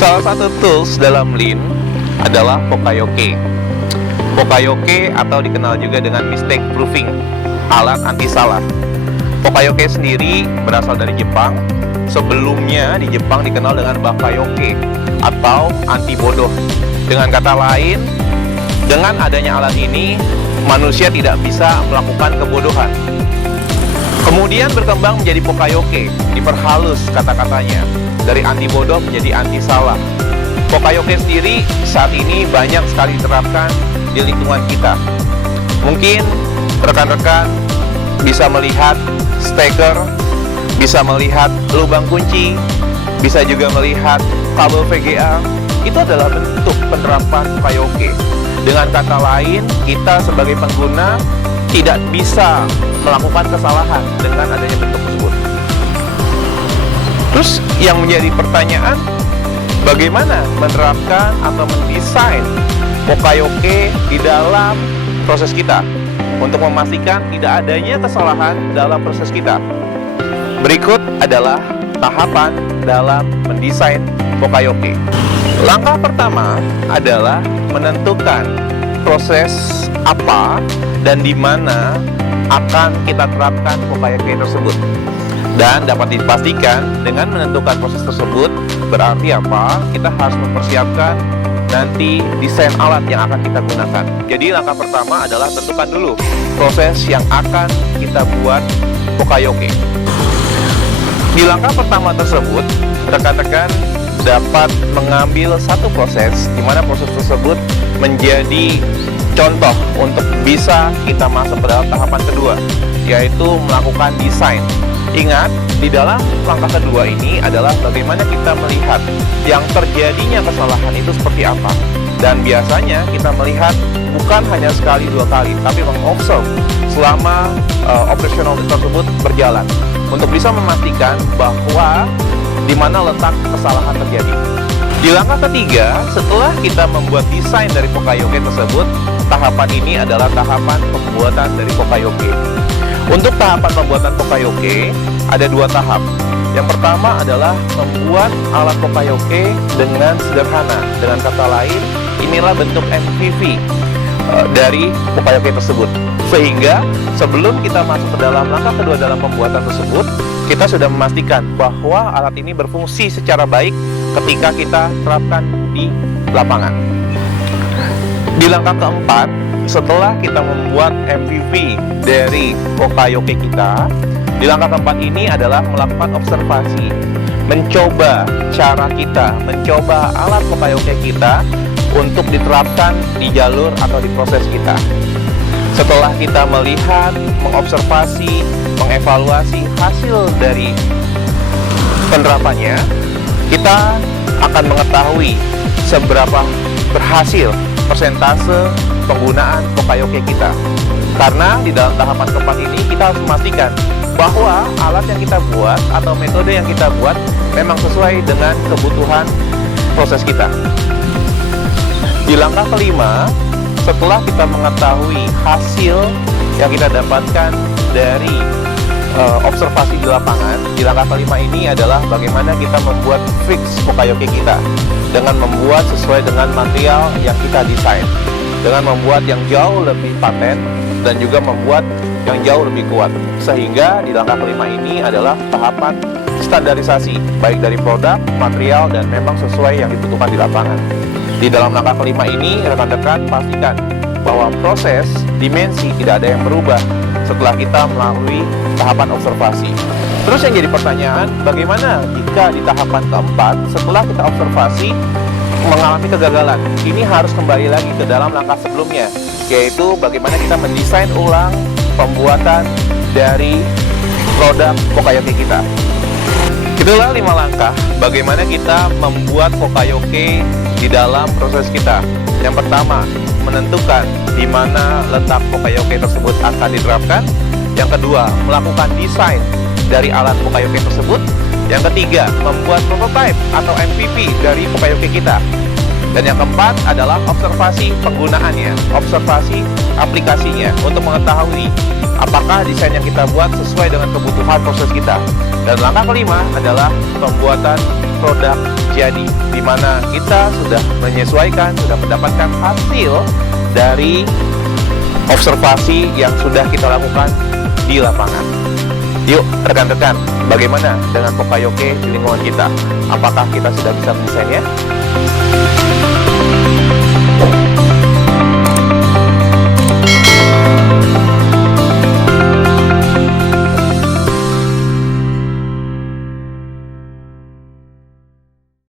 Salah satu tools dalam Lean adalah Poka-yoke. Poka-yoke atau dikenal juga dengan mistake proofing, alat anti salah. Poka-yoke sendiri berasal dari Jepang. Sebelumnya di Jepang dikenal dengan Baka-yoke atau anti bodoh. Dengan kata lain, dengan adanya alat ini, manusia tidak bisa melakukan kebodohan. Kemudian berkembang menjadi Poka-yoke, diperhalus kata-katanya dari anti bodoh menjadi anti salah. Poka-yoke sendiri saat ini banyak sekali diterapkan di lingkungan kita. Mungkin rekan-rekan bisa melihat steker, bisa melihat lubang kunci, bisa juga melihat kabel VGA. Itu adalah bentuk penerapan Poka-yoke. Dengan kata lain, kita sebagai pengguna tidak bisa melakukan kesalahan dengan adanya bentuk tersebut. Terus yang menjadi pertanyaan, bagaimana menerapkan atau mendesain Poka-yoke di dalam proses kita untuk memastikan tidak adanya kesalahan dalam proses kita? Berikut adalah tahapan dalam mendesain Poka-yoke. Langkah pertama adalah menentukan proses apa dan di mana akan kita terapkan Poka-yoke tersebut. Dan dapat dipastikan dengan menentukan proses tersebut berarti apa? Kita harus mempersiapkan nanti desain alat yang akan kita gunakan. Jadi langkah pertama adalah tentukan dulu proses yang akan kita buat Poka-yoke. Di langkah pertama tersebut, rekan-rekan dapat mengambil satu proses di mana proses tersebut menjadi contoh untuk bisa kita masuk ke dalam tahapan kedua, yaitu melakukan desain. Ingat, di dalam langkah kedua ini adalah bagaimana kita melihat yang terjadinya kesalahan itu seperti apa. Dan biasanya kita melihat bukan hanya sekali dua kali, tapi mengobserv selama operasional tersebut berjalan untuk bisa memastikan bahwa di mana letak kesalahan terjadi. Di langkah ketiga, setelah kita membuat desain dari Poka-yoke tersebut, tahapan ini adalah tahapan pembuatan dari Poka-yoke. Untuk tahapan pembuatan Poka-yoke ada dua tahap. Yang pertama adalah membuat alat Poka-yoke dengan sederhana. Dengan kata lain, inilah bentuk MVP dari Poka-yoke tersebut. Sehingga sebelum kita masuk ke dalam langkah kedua dalam pembuatan tersebut, kita sudah memastikan bahwa alat ini berfungsi secara baik ketika kita terapkan di lapangan. Di langkah keempat, setelah kita membuat MVP dari Poka-yoke kita, di langkah keempat ini adalah melakukan observasi, mencoba cara kita, mencoba alat Poka-yoke kita untuk diterapkan di jalur atau di proses kita. Setelah kita melihat, mengobservasi, mengevaluasi hasil dari penerapannya, kita akan mengetahui seberapa berhasil persentase penggunaan Poka-yoke kita. Karena di dalam tahapan keempat ini kita harus memastikan bahwa alat yang kita buat atau metode yang kita buat memang sesuai dengan kebutuhan proses kita. Di langkah kelima, setelah kita mengetahui hasil yang kita dapatkan dari observasi di lapangan, di langkah kelima ini adalah bagaimana kita membuat fix Poka-yoke kita dengan membuat sesuai dengan material yang kita desain, dengan membuat yang jauh lebih paten dan juga membuat yang jauh lebih kuat. Sehingga di langkah kelima ini adalah tahapan standarisasi baik dari produk, material, dan memang sesuai yang dibutuhkan di lapangan. Di dalam langkah kelima ini, rekan-rekan pastikan bahwa proses, dimensi tidak ada yang berubah setelah kita melalui tahapan observasi. Terus yang jadi pertanyaan, bagaimana jika di tahapan keempat, setelah kita observasi, mengalami kegagalan? Ini harus kembali lagi ke dalam langkah sebelumnya, yaitu bagaimana kita mendesain ulang pembuatan dari produk Poka-yoke kita. Itulah 5 langkah bagaimana kita membuat Poka-yoke di dalam proses kita. Yang pertama, menentukan di mana letak Poka-yoke tersebut akan diterapkan. Yang kedua, melakukan desain dari alat Poka-yoke tersebut. Yang ketiga, membuat prototype atau MVP dari Poka-yoke kita. Dan yang keempat adalah observasi penggunaannya, observasi aplikasinya untuk mengetahui apakah desain yang kita buat sesuai dengan kebutuhan proses kita. Dan langkah kelima adalah pembuatan produk jadi, di mana kita sudah menyesuaikan, sudah mendapatkan hasil dari observasi yang sudah kita lakukan di lapangan. Yuk rekan-rekan, bagaimana dengan Pokayoke di lingkungan kita? Apakah kita sudah bisa mendesainnya?